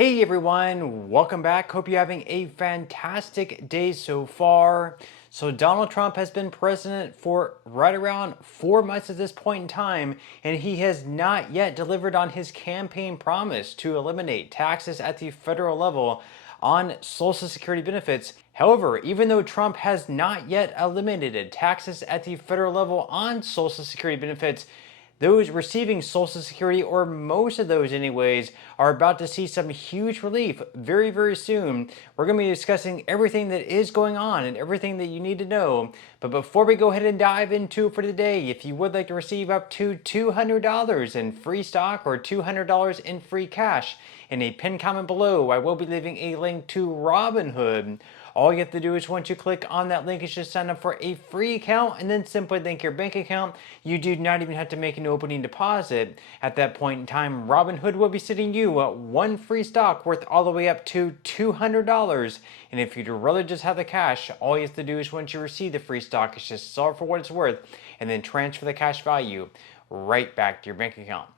Hey everyone, welcome back. Hope you're having a fantastic day so far. So Donald Trump has been president for right around 4 months at this point in time, and he has not yet delivered on his campaign promise to eliminate taxes at the federal level on Social Security benefits. However, even though Trump has not yet eliminated taxes at the federal level on Social Security benefits, those receiving Social Security, or most of those anyways, are about to see some huge relief very, very soon. We're going to be discussing everything that is going on and everything that you need to know. But before we go ahead and dive into it for today, if you would like to receive up to $200 in free stock or $200 in free cash, in a pinned comment below, I will be leaving a link to Robinhood. All you have to do is once you click on that link is just sign up for a free account and then simply link your bank account. You do not even have to make an opening deposit. At that point in time, Robinhood will be sending you one free stock worth all the way up to $200. And if you'd rather just have the cash, all you have to do is once you receive the free stock is just sell it for what it's worth and then transfer the cash value right back to your bank account.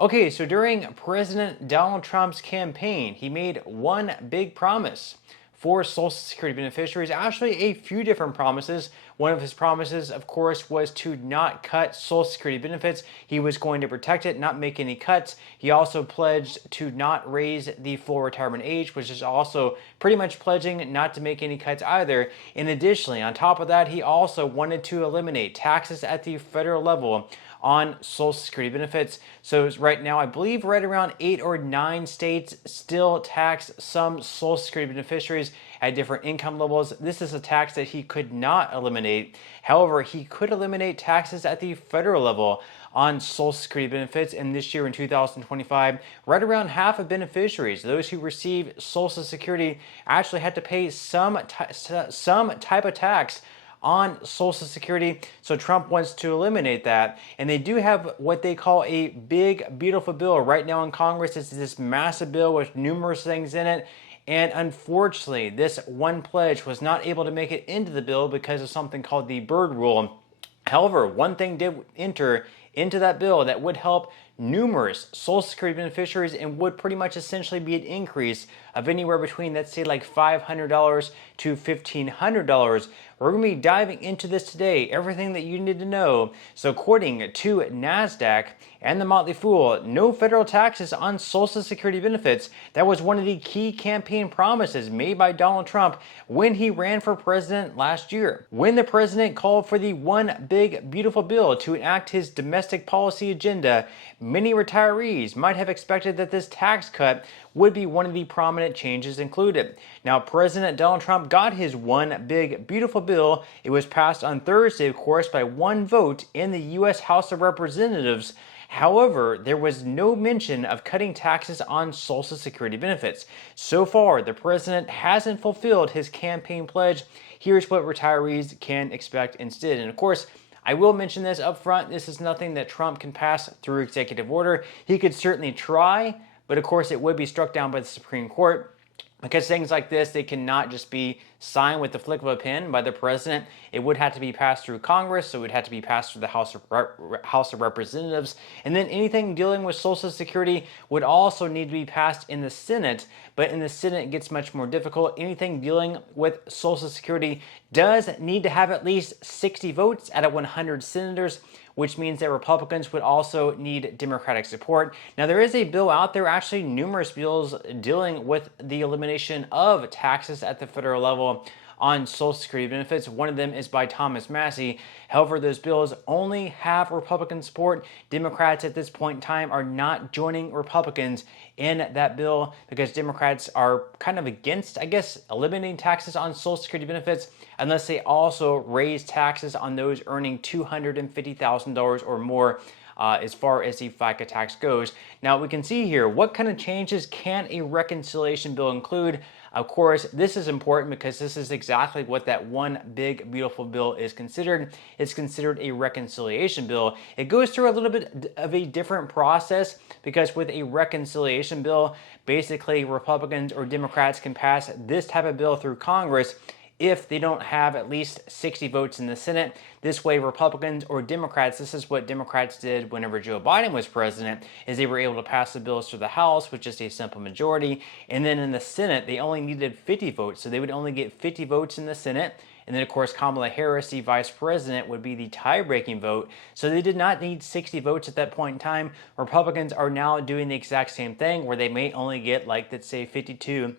Okay, so during President Donald Trump's campaign, he made one big promise for Social Security beneficiaries. Actually, a few different promises. One of his promises, of course, was to not cut Social Security benefits. He was going to protect it, not make any cuts. He also pledged to not raise the full retirement age, which is also pretty much pledging not to make any cuts either. And additionally, on top of that, he also wanted to eliminate taxes at the federal level on Social Security benefits. So right now, I believe right around 8 or 9 states still tax some Social Security beneficiaries at different income levels. This is a tax that he could not eliminate. However, he could eliminate taxes at the federal level on Social Security benefits. And this year in 2025, right around half of beneficiaries, those who receive Social Security, actually had to pay some type of tax on Social Security. So Trump wants to eliminate that. And they do have what they call a big, beautiful bill right now in Congress. It's this massive bill with numerous things in it. And unfortunately, this one pledge was not able to make it into the bill because of something called the Byrd Rule. However, one thing did enter into that bill that would help numerous Social Security beneficiaries and would pretty much essentially be an increase of anywhere between, let's say, like $500 to $1,500. We're going to be diving into this today, everything that you need to know. So according to NASDAQ and the Motley Fool, no federal taxes on Social Security benefits. That was one of the key campaign promises made by Donald Trump when he ran for president last year. When the president called for the one big, beautiful bill to enact his domestic policy agenda, many retirees might have expected that this tax cut would be one of the prominent changes included. Now, President Donald Trump got his one big, beautiful bill. It was passed on Thursday, of course, by one vote in the U.S. House of Representatives. However, there was no mention of cutting taxes on Social Security benefits. So far, the president hasn't fulfilled his campaign pledge. Here's what retirees can expect instead. And of course, I will mention this up front. This is nothing that Trump can pass through executive order. He could certainly try, but of course it would be struck down by the Supreme Court. Because things like this, they cannot just be signed with the flick of a pen by the president. It would have to be passed through Congress, so it would have to be passed through the House of Representatives. And then anything dealing with Social Security would also need to be passed in the Senate. But in the Senate, it gets much more difficult. Anything dealing with Social Security does need to have at least 60 votes out of 100 senators, which means that Republicans would also need Democratic support. Now, there is a bill out there, actually numerous bills dealing with the elimination of taxes at the federal level on Social Security benefits. One of them is by Thomas Massie. However, those bills only have Republican support. Democrats at this point in time are not joining Republicans in that bill because Democrats are kind of against, I guess, eliminating taxes on Social Security benefits unless they also raise taxes on those earning $250,000 or more. As far as the FICA tax goes. Now we can see here, what kind of changes can a reconciliation bill include? Of course, this is important because this is exactly what that one big, beautiful bill is considered. It's considered a reconciliation bill. It goes through a little bit of a different process because with a reconciliation bill, basically Republicans or Democrats can pass this type of bill through Congress if they don't have at least 60 votes in the Senate. This way, Republicans or Democrats, this is what Democrats did whenever Joe Biden was president, is they were able to pass the bills through the House with just a simple majority. And then in the Senate, they only needed 50 votes. So they would only get 50 votes in the Senate. And then, of course, Kamala Harris, the vice president, would be the tie-breaking vote. So they did not need 60 votes at that point in time. Republicans are now doing the exact same thing, where they may only get, like, let's say 52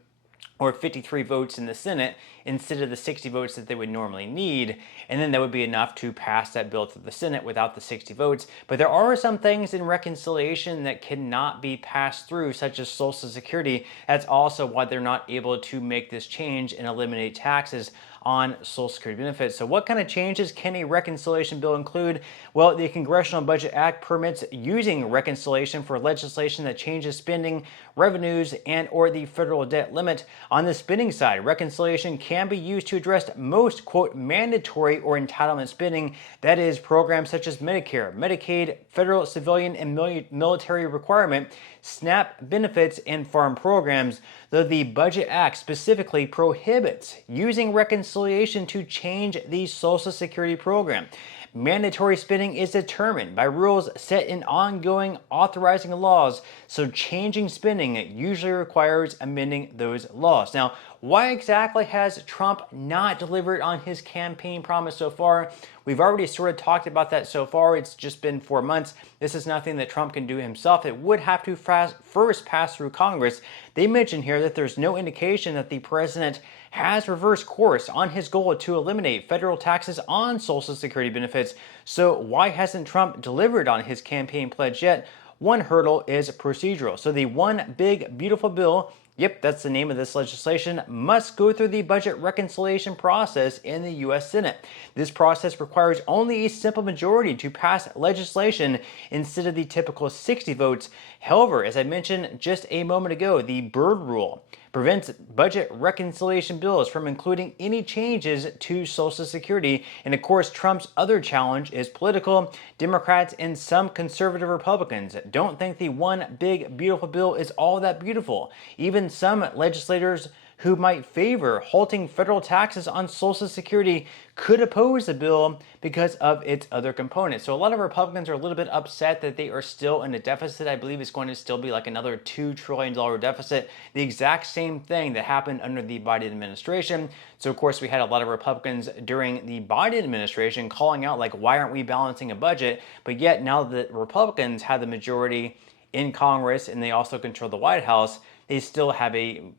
or 53 votes in the Senate instead of the 60 votes that they would normally need. And then that would be enough to pass that bill through the Senate without the 60 votes. But there are some things in reconciliation that cannot be passed through, such as Social Security. That's also why they're not able to make this change and eliminate taxes on Social Security benefits. So what kind of changes can a reconciliation bill include? Well, the Congressional Budget Act permits using reconciliation for legislation that changes spending, revenues, and or the federal debt limit. On the spending side, reconciliation can be used to address most, quote, mandatory or entitlement spending. That is, programs such as Medicare, Medicaid, federal, civilian, and military requirement, SNAP benefits, and farm programs, though the Budget Act specifically prohibits using reconciliation to change the Social Security program. Mandatory spending is determined by rules set in ongoing authorizing laws, so changing spending usually requires amending those laws. Now, why exactly has Trump not delivered on his campaign promise so far? We've already sort of talked about that so far. It's just been 4 months. This is nothing that Trump can do himself. It would have to first pass through Congress. They mention here that there's no indication that the president has reversed course on his goal to eliminate federal taxes on Social Security benefits. So why hasn't Trump delivered on his campaign pledge yet? One hurdle is procedural. So the one big beautiful bill, yep, that's the name of this legislation, must go through the budget reconciliation process in the U.S. Senate. This process requires only a simple majority to pass legislation instead of the typical 60 votes. However, as I mentioned just a moment ago, the Byrd Rule prevents budget reconciliation bills from including any changes to Social Security. And of course, Trump's other challenge is political. Democrats and some conservative Republicans don't think the one big beautiful bill is all that beautiful. Even some legislators who might favor halting federal taxes on Social Security could oppose the bill because of its other components. So a lot of Republicans are a little bit upset that they are still in a deficit. I believe it's going to still be like another $2 trillion deficit, the exact same thing that happened under the Biden administration. So of course we had a lot of Republicans during the Biden administration calling out like, why aren't we balancing a budget? But yet now that Republicans have the majority in Congress and they also control the White House, they still have a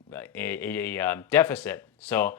deficit. So,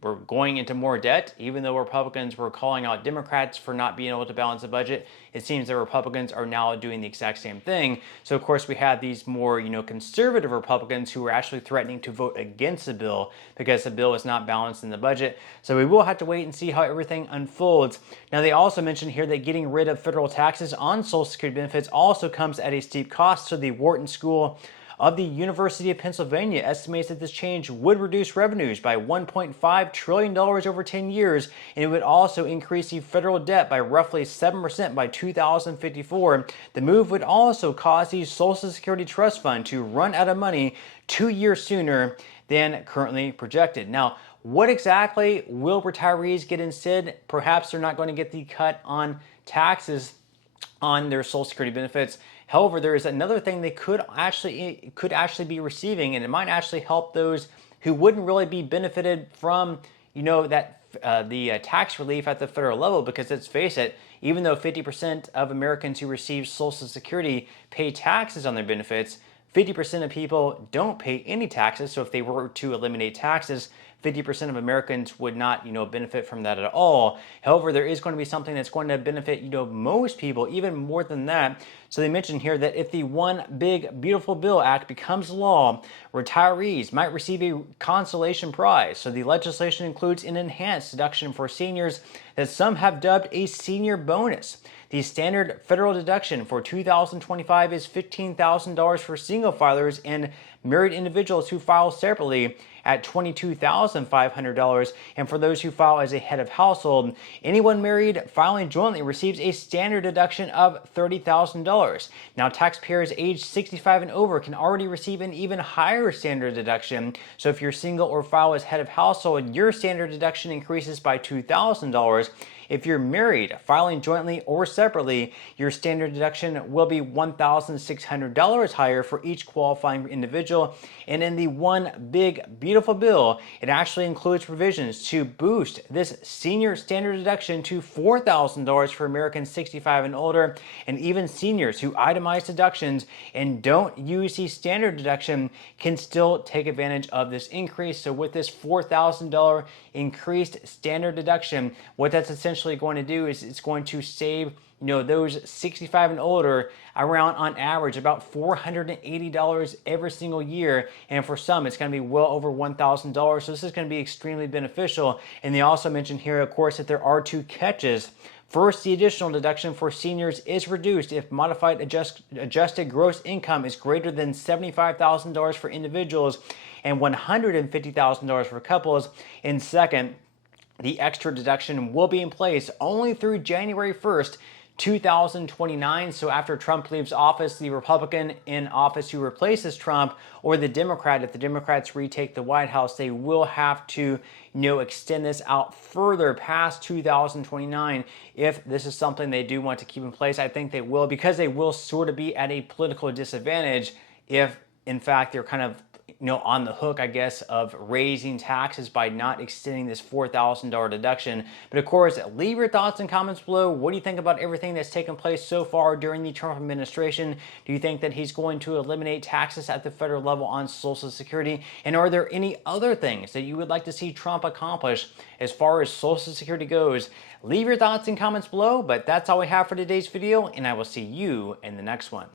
we're going into more debt, even though Republicans were calling out Democrats for not being able to balance the budget. It seems that Republicans are now doing the exact same thing. So, of course, we have these more, conservative Republicans who are actually threatening to vote against the bill because the bill is not balanced in the budget. So we will have to wait and see how everything unfolds. Now, they also mentioned here that getting rid of federal taxes on Social Security benefits also comes at a steep cost. So the Wharton School of the University of Pennsylvania estimates that this change would reduce revenues by $1.5 trillion over 10 years, and it would also increase the federal debt by roughly 7% by 2054. The move would also cause the Social Security Trust Fund to run out of money 2 years sooner than currently projected. Now, what exactly will retirees get instead? Perhaps they're not going to get the cut on taxes on their Social Security benefits. However, there is another thing they could actually be receiving, and it might actually help those who wouldn't really be benefited from, the tax relief at the federal level. Because let's face it, even though 50% of Americans who receive Social Security pay taxes on their benefits, 50% of people don't pay any taxes. So if they were to eliminate taxes, 50% of Americans would not, benefit from that at all. However, there is going to be something that's going to benefit, most people, even more than that. So they mentioned here that if the One Big Beautiful Bill Act becomes law, retirees might receive a consolation prize. So the legislation includes an enhanced deduction for seniors that some have dubbed a senior bonus. The standard federal deduction for 2025 is $15,000 for single filers and married individuals who file separately. at $22,500. And for those who file as a head of household, anyone married filing jointly receives a standard deduction of $30,000. Now, taxpayers aged 65 and over can already receive an even higher standard deduction. So if you're single or file as head of household, your standard deduction increases by $2,000. If you're married, filing jointly or separately, your standard deduction will be $1,600 higher for each qualifying individual. And in the one big beautiful bill, it actually includes provisions to boost this senior standard deduction to $4,000 for Americans 65 and older, and even seniors who itemize deductions and don't use the standard deduction can still take advantage of this increase. So with this $4,000 increased standard deduction, what that's essentially going to do is it's going to save those 65 and older around, on average, about $480 every single year. And for some, it's going to be well over $1,000. So this is going to be extremely beneficial. And they also mentioned here, of course, that there are two catches. First, the additional deduction for seniors is reduced if modified adjusted gross income is greater than $75,000 for individuals and $150,000 for couples. And second, the extra deduction will be in place only through January 1st, 2029. So after Trump leaves office, the Republican in office who replaces Trump, or the Democrat, if the Democrats retake the White House, they will have to extend this out further past 2029 if this is something they do want to keep in place. I think they will, because they will sort of be at a political disadvantage if, in fact, they're kind of on the hook, I guess, of raising taxes by not extending this $4,000 deduction. But of course, leave your thoughts and comments below. What do you think about everything that's taken place so far during the Trump administration? Do you think that he's going to eliminate taxes at the federal level on Social Security? And are there any other things that you would like to see Trump accomplish as far as Social Security goes? Leave your thoughts and comments below. But that's all we have for today's video, and I will see you in the next one.